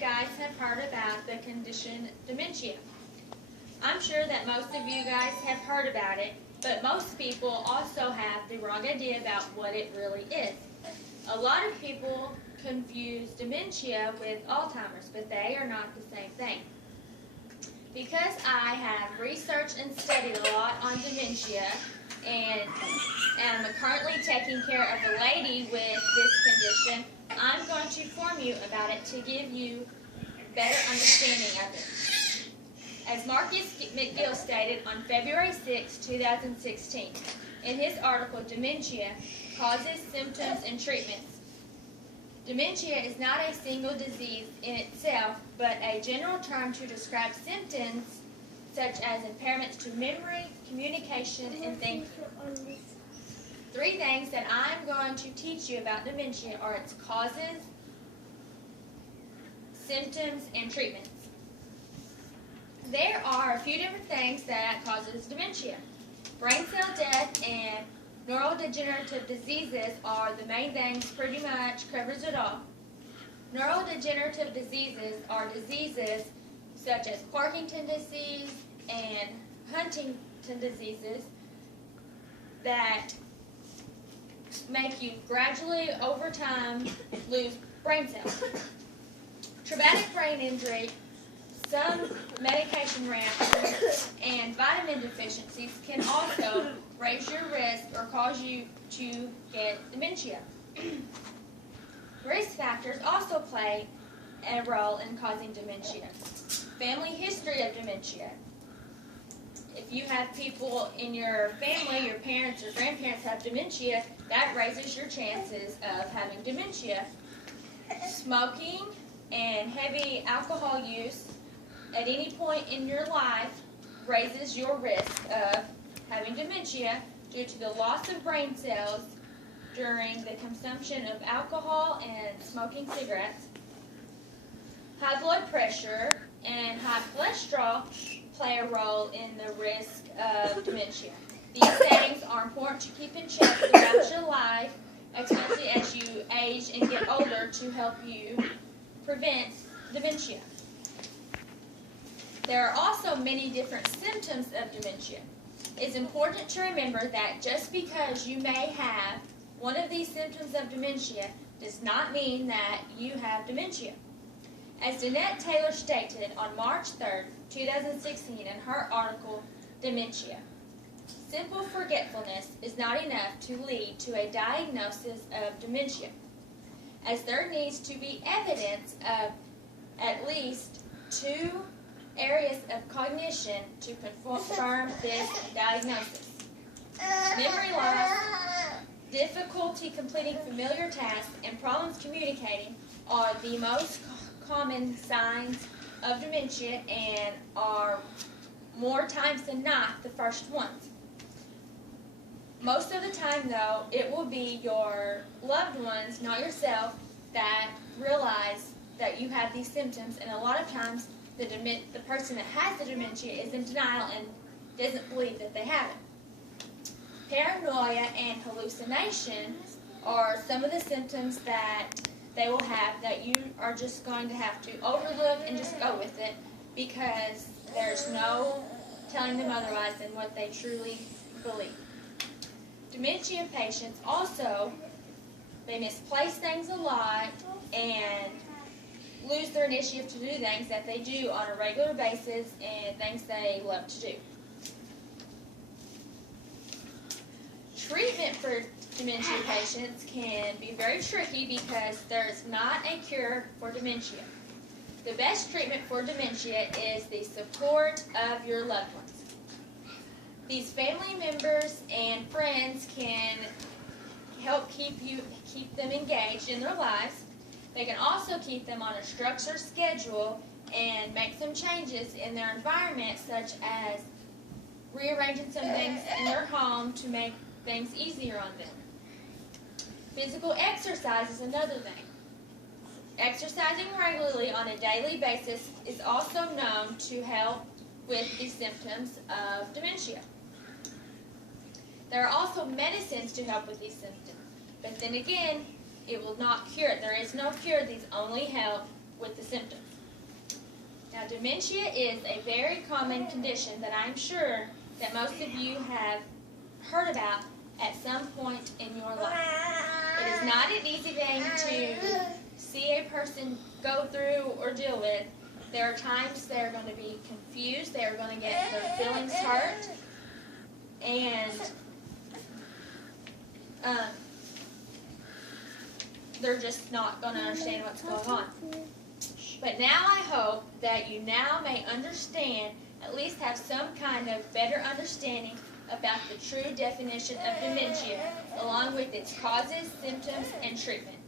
guys have heard about the condition dementia? I'm sure that most of you guys have heard about it, but most people also have the wrong idea about what it really is. A lot of people confuse dementia with Alzheimer's, but they are not the same thing. Because I have researched and studied a lot on dementia, and am currently taking care of a lady with this condition, I'm going to inform you about it to give you better understanding of it. As Marcus McGill stated on February 6, 2016, in his article, Dementia, Causes, Symptoms, and Treatments. Dementia is not a single disease in itself, but a general term to describe symptoms such as impairments to memory, communication, and thinking. 3 things that I'm going to teach you about dementia are its causes, symptoms, and treatments. There are a few different things that causes dementia. Brain cell death and neurodegenerative diseases are the main things, pretty much covers it all. Neurodegenerative diseases are diseases such as Parkinson's disease and Huntington diseases that make you gradually, over time, lose brain cells. Traumatic brain injury, some medication reactions, and vitamin deficiencies can also raise your risk or cause you to get dementia. Risk factors also play a role in causing dementia. Family history of dementia. If you have people in your family, your parents or grandparents have dementia, that raises your chances of having dementia. Smoking and heavy alcohol use at any point in your life raises your risk of having dementia due to the loss of brain cells during the consumption of alcohol and smoking cigarettes. High blood pressure and high cholesterol play a role in the risk of dementia. These settings are important to keep in check throughout your life, especially as you age and get older, to help you prevent dementia. There are also many different symptoms of dementia. It's important to remember that just because you may have one of these symptoms of dementia does not mean that you have dementia. As Danette Taylor stated on March 3, 2016 in her article, Dementia, simple forgetfulness is not enough to lead to a diagnosis of dementia, as there needs to be evidence of at least 2 areas of cognition to confirm this diagnosis. Memory loss, difficulty completing familiar tasks, and problems communicating are the most common signs of dementia and are more times than not the first ones. Most of the time, though, it will be your loved ones, not yourself, that realize that you have these symptoms, and a lot of times the person that has the dementia is in denial and doesn't believe that they have it. Paranoia and hallucination are some of the symptoms that they will have that you are just going to have to overlook and just go with it, because there's no telling them otherwise than what they truly believe. Dementia patients also, they misplace things a lot and lose their initiative to do things that they do on a regular basis and things they love to do. Treatment for dementia patients can be very tricky because there is not a cure for dementia. The best treatment for dementia is the support of your loved ones. These family members and friends can help keep them engaged in their lives. They can also keep them on a structured schedule and make some changes in their environment, such as rearranging some things in their home to make things easier on them. Physical exercise is another thing. Exercising regularly on a daily basis is also known to help with the symptoms of dementia. There are also medicines to help with these symptoms, but then again, it will not cure it. There is no cure. These only help with the symptoms. Dementia is a very common condition that I'm sure that most of you have heard about at some point in your life. It is not an easy thing to see a person go through or deal with. There are times they're going to be confused, they're going to get their feelings hurt, and they're just not going to understand what's going on. But now I hope that you now may understand, at least have some kind of better understanding about the true definition of dementia, along with its causes, symptoms, and treatment.